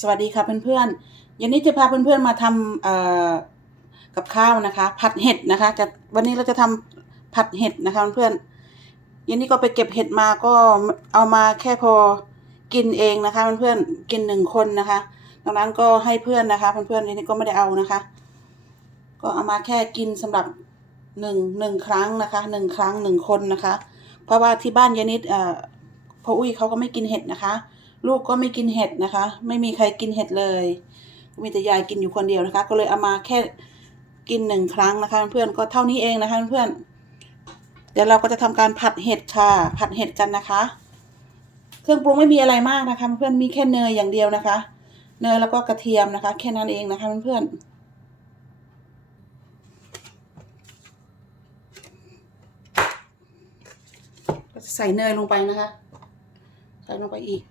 สวัสดีค่ะเพื่อนๆวันนี้จะพาเพื่อนๆมาทำกับข้าวนะคะ ผัดเห็ดนะคะจะวันนี้เราจะทำผัดเห็ดนะคะเพื่อนๆยันนี้ก็ไปเก็บเห็ดมาก็เอามาแค่พอกินเองนะคะเพื่อนๆกินหนึ่งคนนะคะดังนั้นก็ให้เพื่อนนะคะ เพื่อนๆยันนี้ก็ไม่ได้เอานะคะ ก็เอามาแค่กินสำหรับหนึ่งหนึ่งครั้งนะคะหนึ่งครั้งหนึ่งคนนะคะ เพราะว่าที่บ้านยานิดเอ่อพ่ออุ้ยเขาก็ไม่กินเห็ดนะคะ ลูกก็ไม่กินเห็ดนะคะ ไม่มีใครกินเห็ดเลย มีแต่ยายกินอยู่คนเดียวนะคะ ก็เลยเอามาแค่กินหนึ่งครั้งนะคะเพื่อนก็เท่านี้เองนะคะเพื่อนเดี๋ยวเราก็จะทำการผัดเห็ดค่ะ ผัดเห็ดกันนะคะ เครื่องปรุงไม่มีอะไรมากนะคะ เพื่อนมีแค่เนยอย่างเดียวนะคะ เนยแล้วก็กระเทียมนะคะ แค่นั้นเองนะคะเพื่อนก็ใส่เนยลงไปนะคะ ใส่ลงไปอีก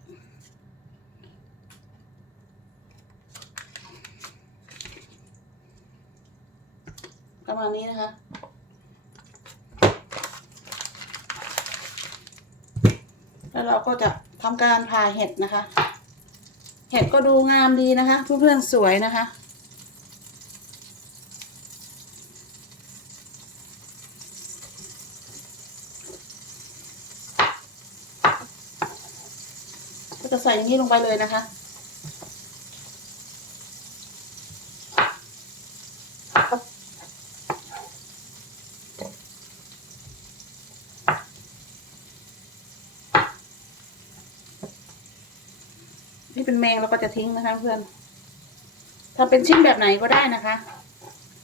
ประมาณนี้นะคะ แล้วเราก็จะทำการผ่าเห็ดนะคะ เห็ดก็ดูงามดีนะคะเพื่อนๆสวยนะคะก็จะใส่อย่างนี้ลงไปเลยนะคะ เป็นแมงเราก็จะทิ้งนะคะเพื่อนถ้าเป็นชิ้นแบบไหนก็ได้นะคะ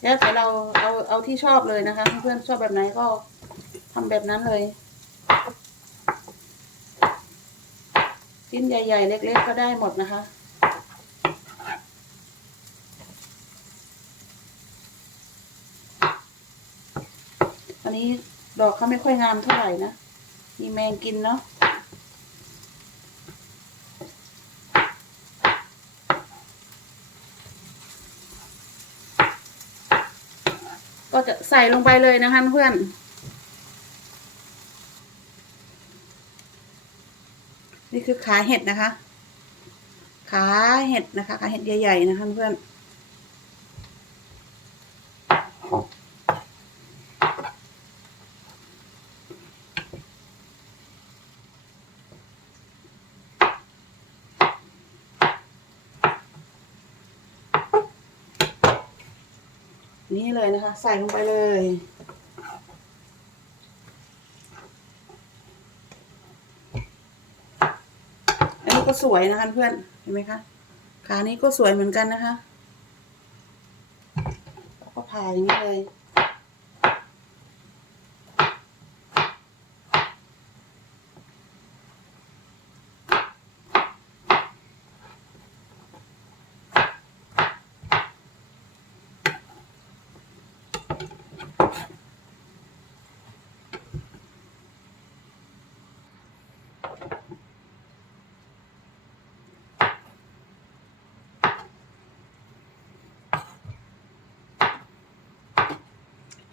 แล้วแต่เราเอาเอาที่ชอบเลยนะคะ เพื่อนชอบแบบไหนก็ทำแบบนั้นเลย ชิ้นใหญ่ ๆ เล็ก ๆ ก็ได้หมดนะคะอันนี้ดอกเขาไม่ค่อยงามเท่าไหร่นะ มีแมงกินเนาะ จะใส่ลงไปเลยนะคะเพื่อน นี่คือขาเห็ดนะคะ ขาเห็ดนะคะ ขาเห็ดใหญ่ๆนะคะเพื่อน นี่เลยนะคะ ใส่ลงไปเลย อันนี้ก็สวยนะคะเพื่อนเห็นไหมคะขานี้ก็สวยเหมือนกันนะคะแล้วก็ผ่าอย่างนี้เลย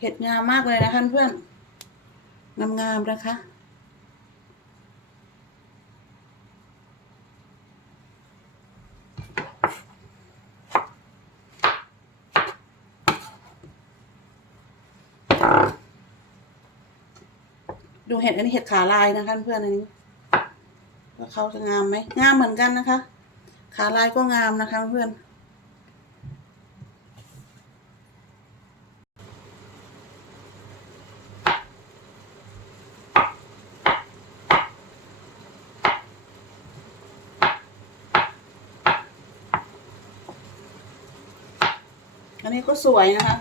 เห็ดงามมากเลยนะคะเพื่อนงามๆนะคะดูเห็ดอันนี้เห็ดขาลายนะคะเพื่อนอันนี้ว่าเขาจะงามไหมงามเหมือนกันนะคะ ขาลายก็งามนะคะเพื่อน อันนี้ก็สวยนะคะ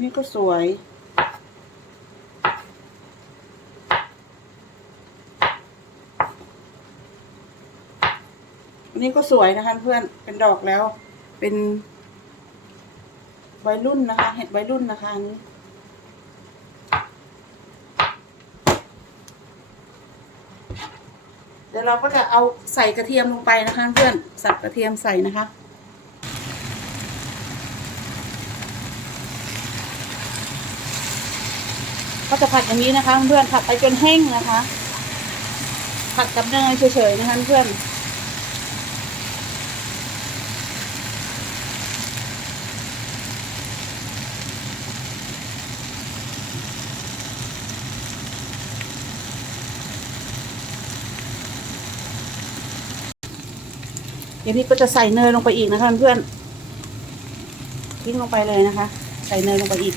นนี้ก็สวย อันนี้ก็สวยนะคะเพื่อนเป็นดอกแล้ว เป็นใบรุ่นนะคะ เห็ดใบรุ่นนะคะอันนี้เดี๋ยวเราก็จะเอาใส่กระเทียมลงไปนะคะเพื่อนสับกระเทียมใส่นะคะ ก็จะผัดอย่างนี้นะคะเพื่อนผัดไปจนแห้งนะคะ ผัดกับเนยเฉยๆนะคะเพื่อน เดี๋ยวพี่ก็จะใส่เนยลงไปอีกนะคะเพื่อนทิ้งลงไปเลยนะคะ ใส่เนยลงไปอีก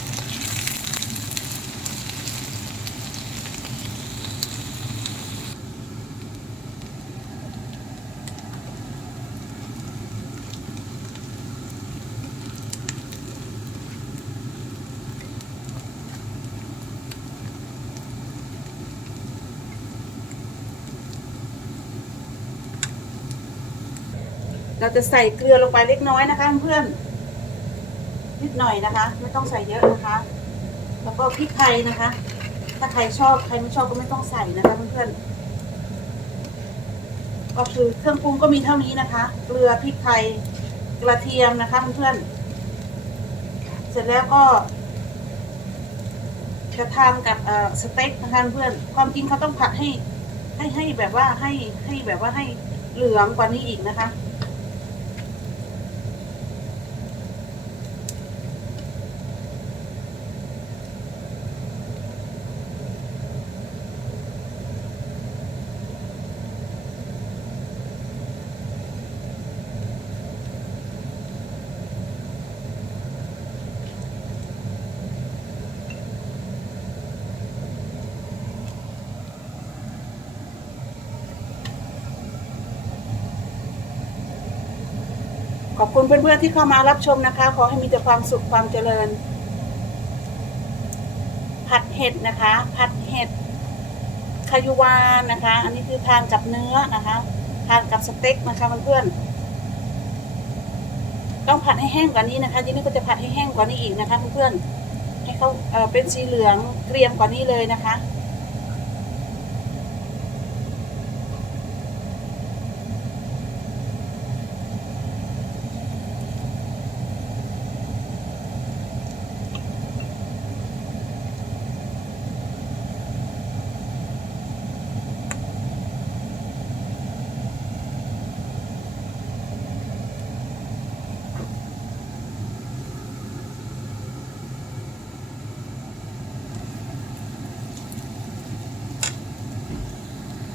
เราจะใส่เกลือลงไปเล็กน้อยนะคะ เพื่อนนิดหน่อยนะคะ ไม่ต้องใส่เยอะนะคะ แล้วก็พริกไทยนะคะ ถ้าใครชอบใครไม่ชอบก็ไม่ต้องใส่นะคะเพื่อนๆก็คือเครื่องปรุงก็มีเท่านี้นะคะ เกลือพริกไทยกระเทียมนะคะเพื่อนๆเสร็จแล้วก็จะทานกับเอ่อสเต็กนะคะเพื่อนความจริงเขาต้องผัดให้ให้ให้แบบว่าให้ให้แบบว่าให้เหลืองกว่านี้อีกนะคะ ขอบคุณเพื่อนๆที่เข้ามารับชมนะคะ ขอให้มีแต่ความสุขความเจริญ ผัดเห็ดนะคะ ผัดเห็ดคายูวานนะคะ อันนี้คือทานกับเนื้อนะคะ ทานกับสเต็กนะคะเพื่อนๆต้องผัดให้แห้งกว่านี้นะคะทีนี้ก็จะผัดให้แห้งกว่านี้อีกนะคะเพื่อนๆให้เขาเอ่อเป็นสีเหลืองเกรียมกว่านี้เลยนะคะ